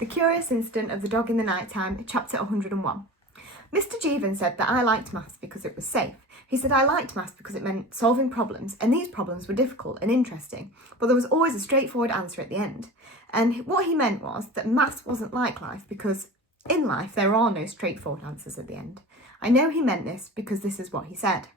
The Curious Incident of the Dog in the Night Time, chapter 101. Mr. Jeevan said that I liked maths because it was safe. He said I liked maths because it meant solving problems, and these problems were difficult and interesting, but there was always a straightforward answer at the end. And what he meant was that maths wasn't like life, because in life there are no straightforward answers at the end. I know he meant this because this is what he said.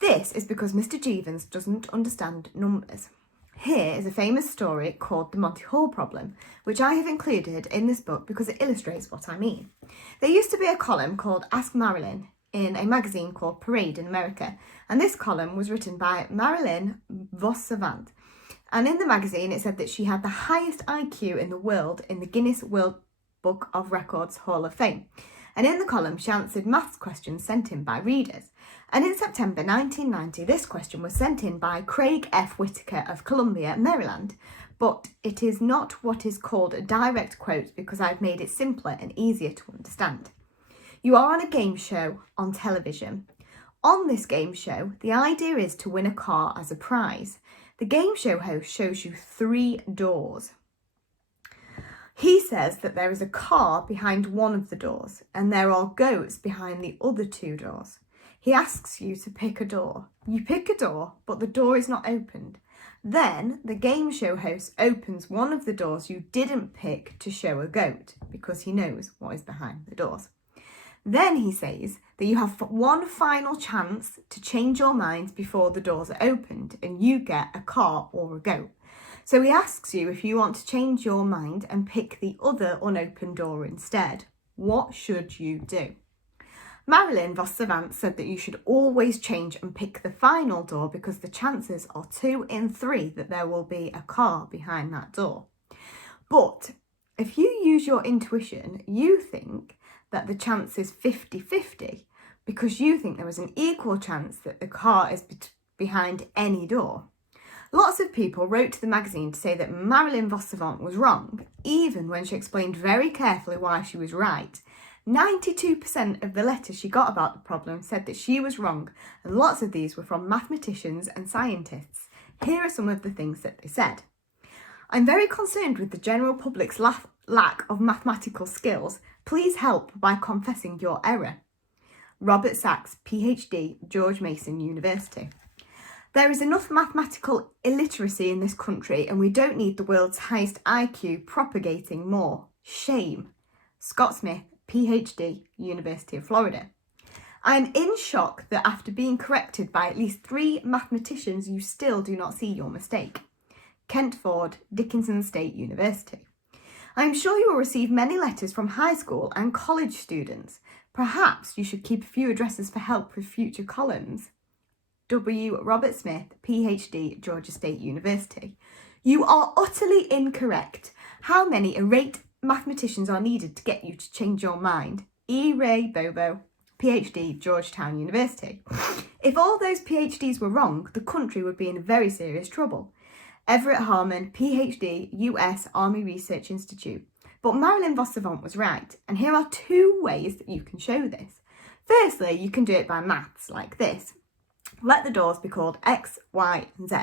This is because Mr. Jeevans doesn't understand numbers. Here is a famous story called the Monty Hall problem, which I have included in this book because it illustrates what I mean. There used to be a column called Ask Marilyn in a magazine called Parade in America, and this column was written by Marilyn vos Savant. And in the magazine it said that she had the highest IQ in the world in the Guinness World Book of Records Hall of Fame. And in the column she answered maths questions sent in by readers. And in September 1990, this question was sent in by Craig F. Whitaker of Columbia, Maryland. But it is not what is called a direct quote because I've made it simpler and easier to understand. You are on a game show on television. On this game show, the idea is to win a car as a prize. The game show host shows you 3 doors. He says that there is a car behind one of the doors and there are goats behind the other 2 doors. He asks you to pick a door. You pick a door, but the door is not opened. Then the game show host opens one of the doors you didn't pick to show a goat because he knows what is behind the doors. Then he says that you have one final chance to change your mind before the doors are opened and you get a car or a goat. So he asks you if you want to change your mind and pick the other unopened door instead. What should you do? Marilyn vos Savant said that you should always change and pick the final door because the chances are 2 in 3 that there will be a car behind that door. But if you use your intuition, you think that the chance is 50-50 because you think there is an equal chance that the car is behind any door. Lots of people wrote to the magazine to say that Marilyn vos Savant was wrong, even when she explained very carefully why she was right. 92% of the letters she got about the problem said that she was wrong, and lots of these were from mathematicians and scientists. Here are some of the things that they said. I'm very concerned with the general public's lack of mathematical skills. Please help by confessing your error. Robert Sachs, PhD, George Mason University. There is enough mathematical illiteracy in this country and we don't need the world's highest IQ propagating more. Shame. Scott Smith, PhD, University of Florida. I am in shock that after being corrected by at least 3 mathematicians, you still do not see your mistake. Kent Ford, Dickinson State University. I am sure you will receive many letters from high school and college students. Perhaps you should keep a few addresses for help with future columns. W. Robert Smith, PhD, Georgia State University. You are utterly incorrect. How many irate mathematicians are needed to get you to change your mind? E. Ray Bobo, PhD, Georgetown University. If all those PhDs were wrong, the country would be in very serious trouble. Everett Harmon, PhD, US Army Research Institute. But Marilyn vos Savant was right, and here are 2 ways that you can show this. Firstly, you can do it by maths, like this. Let the doors be called X, Y, and Z.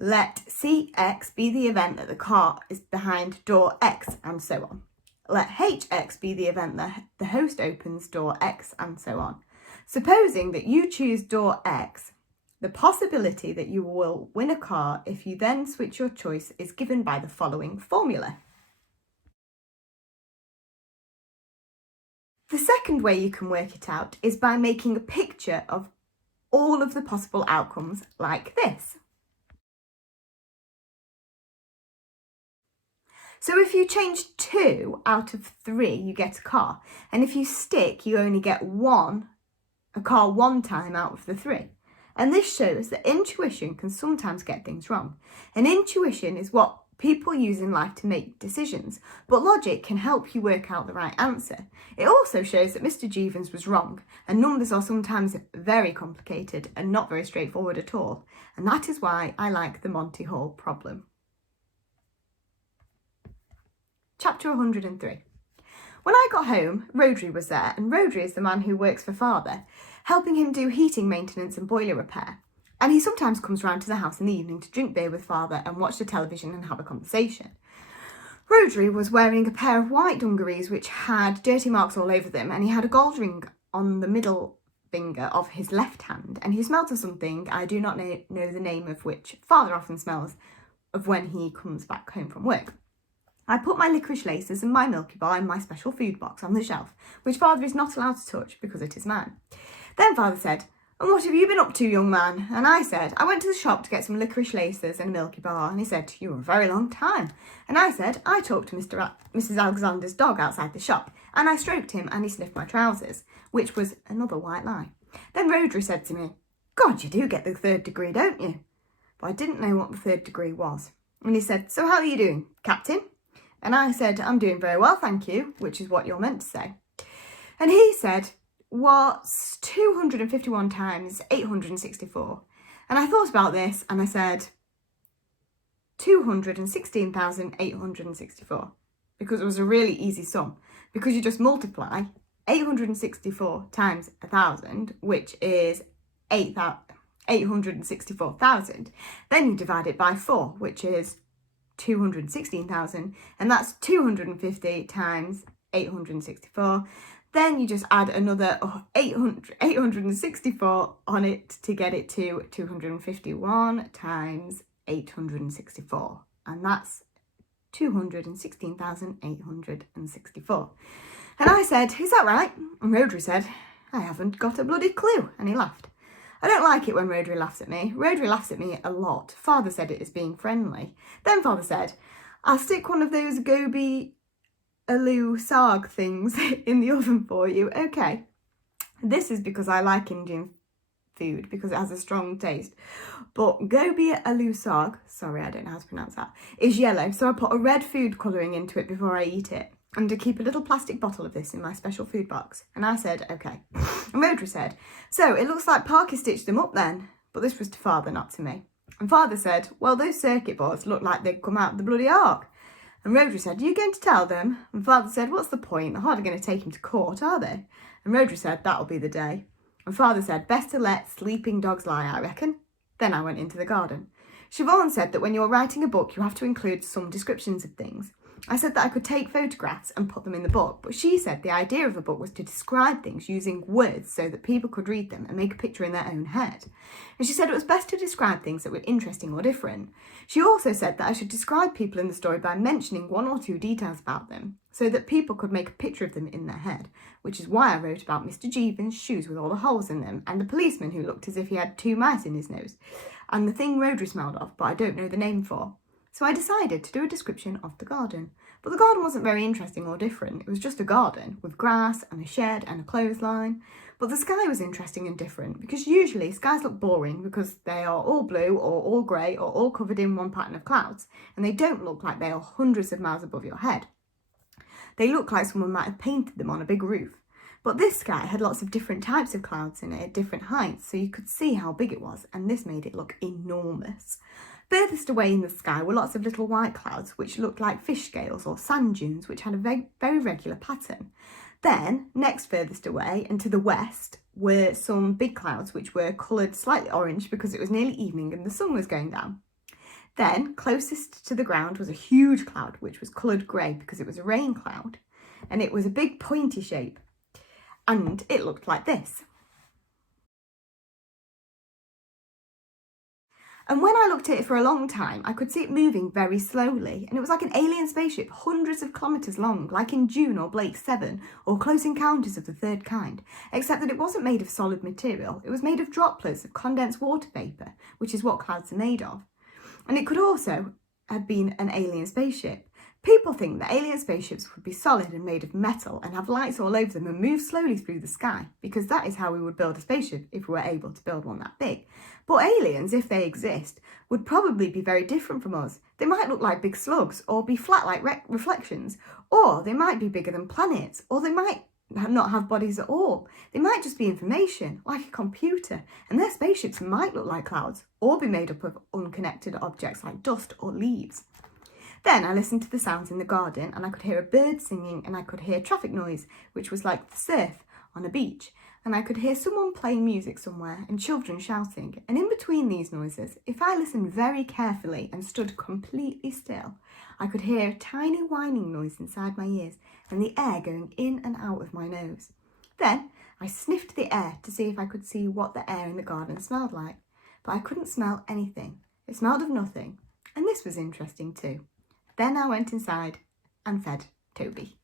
Let CX be the event that the car is behind door X, and so on. Let HX be the event that the host opens door X, and so on. Supposing that you choose door X, the possibility that you will win a car if you then switch your choice is given by the following formula. The second way you can work it out is by making a picture of all of the possible outcomes like this. So if you change 2 out of 3, you get a car. And if you stick, you only get a car 1 time out of the 3. And this shows that intuition can sometimes get things wrong. And intuition is what people use in life to make decisions, but logic can help you work out the right answer. It also shows that Mr. Jeevans was wrong, and numbers are sometimes very complicated and not very straightforward at all. And that is why I like the Monty Hall problem. Chapter 103. When I got home, Rhodri was there, and Rhodri is the man who works for Father, helping him do heating maintenance and boiler repair. And he sometimes comes round to the house in the evening to drink beer with Father and watch the television and have a conversation. Rhodri was wearing a pair of white dungarees which had dirty marks all over them, and he had a gold ring on the middle finger of his left hand, and he smelt of something I do not know the name of, which father often smells of when he comes back home from work. I put my licorice laces and my Milky Bar in my special food box on the shelf, which father is not allowed to touch because it is mine. Then father said, "And what have you been up to, young man?" And I said, "I went to the shop to get some licorice laces and a Milky Bar." And he said, "You were a very long time." And I said, "I talked to Mrs. Alexander's dog outside the shop, and I stroked him and he sniffed my trousers," which was another white lie. Then Rhodri said to me, "God, you do get the 3rd degree, don't you?" But I didn't know what the 3rd degree was. And he said, "So how are you doing, Captain?" And I said, "I'm doing very well, thank you," which is what you're meant to say. And he said, "What's 251 times 864? And I thought about this and I said, 216,864, because it was a really easy sum. Because you just multiply 864 times 1,000, which is 864,000. Then you divide it by 4, which is 216,000, and that's 250 times 864. Then you just add another 864 on it to get it to 251 times 864, and that's 216,864. And I said, "Is that right?" And Rhodri said, "I haven't got a bloody clue," and he laughed. I don't like it when Rhodri laughs at me. Rhodri laughs at me a lot. Father said it as being friendly. Then father said, "I'll stick one of those gobi aloo saag things in the oven for you." Okay. This is because I like Indian food, because it has a strong taste. But gobi aloo saag, sorry, I don't know how to pronounce that, is yellow. So I put a red food colouring into it before I eat it, and to keep a little plastic bottle of this in my special food box. And I said, "Okay." And Rhodri said, "So it looks like Parker stitched them up then." But this was to father, not to me. And father said, "Well, those circuit boards look like they'd come out of the bloody ark." And Rhodri said, "Are you going to tell them?" And father said, "What's the point? They're hardly going to take him to court, are they?" And Rhodri said, "That'll be the day." And father said, "Best to let sleeping dogs lie, I reckon." Then I went into the garden. Siobhan said that when you're writing a book, you have to include some descriptions of things. I said that I could take photographs and put them in the book, but she said the idea of a book was to describe things using words so that people could read them and make a picture in their own head. And she said it was best to describe things that were interesting or different. She also said that I should describe people in the story by mentioning 1 or 2 details about them, so that people could make a picture of them in their head, which is why I wrote about Mr. Jeevan's shoes with all the holes in them, and the policeman who looked as if he had 2 mice in his nose, and the thing Rhodri smelled of, but I don't know the name for. So I decided to do a description of the garden. But the garden wasn't very interesting or different. It was just a garden with grass and a shed and a clothesline. But the sky was interesting and different, because usually skies look boring because they are all blue or all grey or all covered in one pattern of clouds, and they don't look like they are hundreds of miles above your head. They look like someone might have painted them on a big roof. But this sky had lots of different types of clouds in it at different heights, so you could see how big it was, and this made it look enormous. Furthest away in the sky were lots of little white clouds, which looked like fish scales or sand dunes, which had a very regular pattern. Then, next furthest away and to the west were some big clouds, which were coloured slightly orange because it was nearly evening and the sun was going down. Then, closest to the ground was a huge cloud, which was coloured grey because it was a rain cloud, and it was a big pointy shape, and it looked like this. And when I looked at it for a long time, I could see it moving very slowly, and it was like an alien spaceship hundreds of kilometres long, like in Dune or Blake 7 or Close Encounters of the Third Kind, except that it wasn't made of solid material. It was made of droplets of condensed water vapour, which is what clouds are made of. And it could also have been an alien spaceship. People think that alien spaceships would be solid and made of metal and have lights all over them and move slowly through the sky, because that is how we would build a spaceship if we were able to build one that big. But aliens, if they exist, would probably be very different from us. They might look like big slugs, or be flat like reflections, or they might be bigger than planets, or they might not have bodies at all. They might just be information, like a computer, and their spaceships might look like clouds, or be made up of unconnected objects like dust or leaves. Then I listened to the sounds in the garden, and I could hear a bird singing, and I could hear traffic noise, which was like the surf on a beach, and I could hear someone playing music somewhere and children shouting. And in between these noises, if I listened very carefully and stood completely still, I could hear a tiny whining noise inside my ears and the air going in and out of my nose. Then I sniffed the air to see if I could see what the air in the garden smelled like, but I couldn't smell anything. It smelled of nothing, and this was interesting too. Then I went inside and fed Toby.